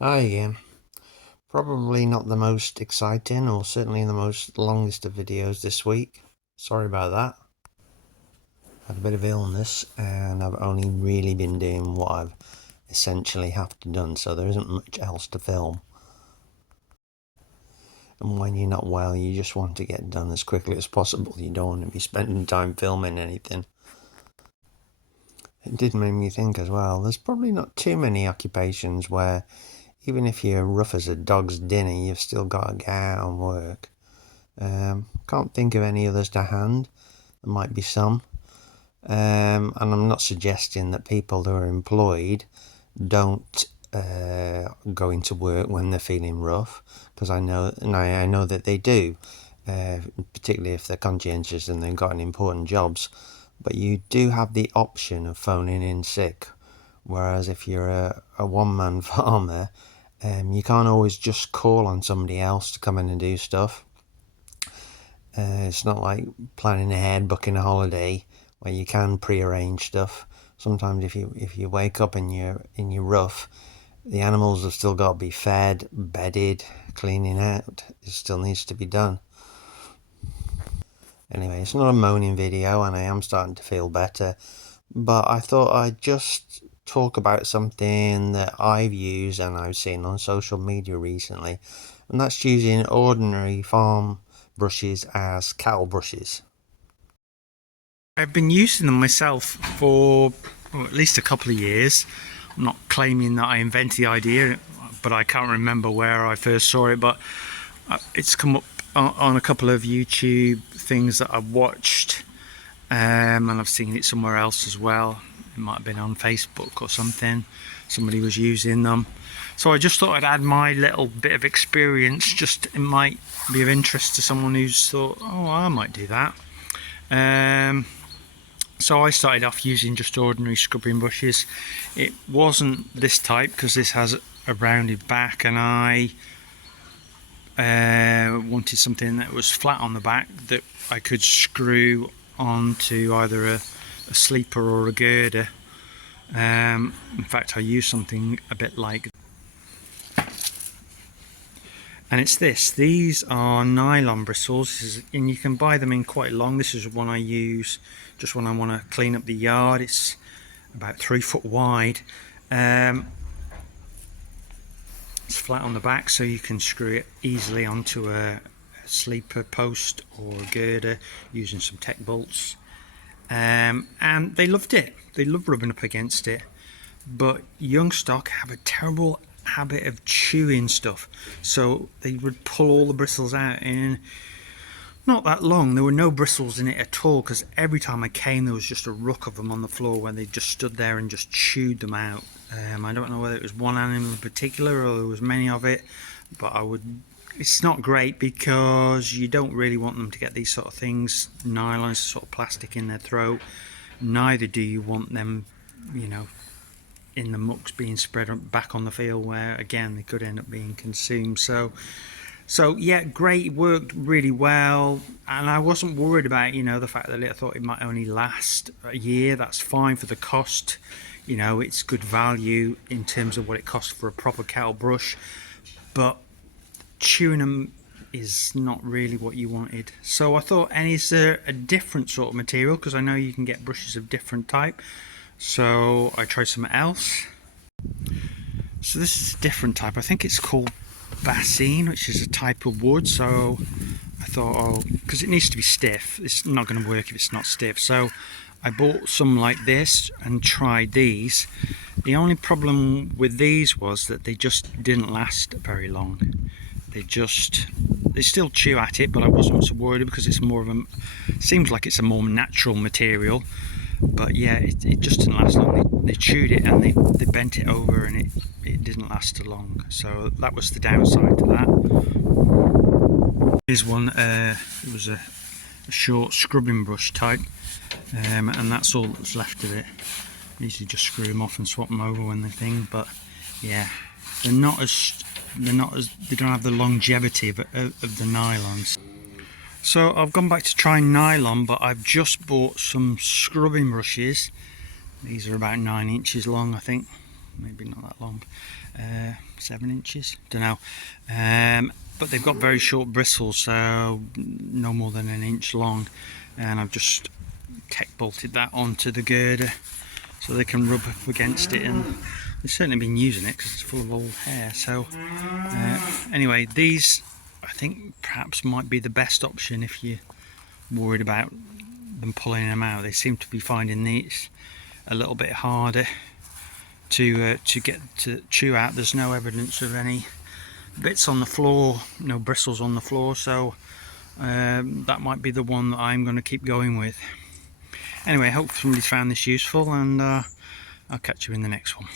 Hi again. Probably not the most exciting or certainly the most longest of videos this week. Sorry about that. Had a bit of illness and I've only really been doing what I've essentially have to done, so there isn't much else to film. And when you're not well, you just want to get done as quickly as possible. You don't want to be spending time filming anything. It did make me think as well, there's probably not too many occupations where even if you're rough as a dog's dinner, you've still got to get out and work. Can't think of any others to hand. There might be some. And I'm not suggesting that people who are employed don't go into work when they're feeling rough, because I know that they do, particularly if they're conscientious and they've got an important jobs. But you do have the option of phoning in sick, whereas if you're a one-man farmer, you can't always just call on somebody else to come in and do stuff. It's not like planning ahead, booking a holiday, where you can pre-arrange stuff. Sometimes if you wake up and you're rough, the animals have still got to be fed, bedded, cleaning out. It still needs to be done. Anyway, it's not a moaning video and I am starting to feel better, but I thought I'd just talk about something that I've used and I've seen on social media recently, and that's using ordinary farm brushes as cattle brushes. I've been using them myself for at least a couple of years. I'm not claiming that I invented the idea, but I can't remember where I first saw it, but it's come up on a couple of YouTube things that I've watched, and I've seen it somewhere else as well. It might have been on Facebook or something. Somebody was using them. So I just thought I'd add my little bit of experience. Just it might be of interest to someone who's thought, oh, I might do that. So I started off using just ordinary scrubbing brushes. It wasn't this type because this has a rounded back, and I wanted something that was flat on the back that I could screw onto either a sleeper or a girder. In fact, I used something a bit like, and it's this. These are nylon bristles, and you can buy them in quite long. This is one I use just when I want to clean up the yard. It's about 3 foot wide. It's flat on the back, so you can screw it easily onto a sleeper post or a girder using some tech bolts. And they loved it. They love rubbing up against it. But young stock have a terrible habit of chewing stuff, so they would pull all the bristles out in not that long. There were no bristles in it at all, because every time I came there was just a ruck of them on the floor where they just stood there and just chewed them out. I don't know whether it was one animal in particular or there was many of it, but it's not great because you don't really want them to get these sort of things, nylon, sort of plastic in their throat. Neither do you want them, in the mucks being spread back on the field where again they could end up being consumed. So yeah, great, it worked really well, and I wasn't worried about the fact that I thought it might only last a year. That's fine for the cost. It's good value in terms of what it costs for a proper cattle brush, but chewing them is not really what you wanted. So I thought, and is there a different sort of material, because I know you can get brushes of different type. So I tried something else. So this is a different type. I think it's called Bassine, which is a type of wood. So I thought, because it needs to be stiff, it's not going to work if it's not stiff. So I bought some like this and tried these. The only problem with these was that they just didn't last very long. They still chew at it, but I wasn't so worried because it's more of seems like it's a more natural material. But yeah, it just didn't last long. They chewed it and they bent it over, and it didn't last too long. So that was the downside to that. Here's one. It was a short scrubbing brush type, and that's all that's left of it. Usually just screw them off and swap them over when they thing. But yeah, they don't have the longevity of the nylons. So I've gone back to trying nylon, but I've just bought some scrubbing brushes. These are about 9 inches long, I think. maybe not that long, 7 inches, don't know. But they've got very short bristles, so no more than an inch long, and I've just tech bolted that onto the girder so they can rub up against it, and they've certainly been using it because it's full of old hair. So anyway, these I think perhaps might be the best option if you're worried about them pulling them out. They seem to be finding these a little bit harder to get to chew out. There's no evidence of any bits on the floor, no bristles on the floor, so that might be the one that I'm going to keep going with. Anyway, I hope somebody's found this useful, and I'll catch you in the next one.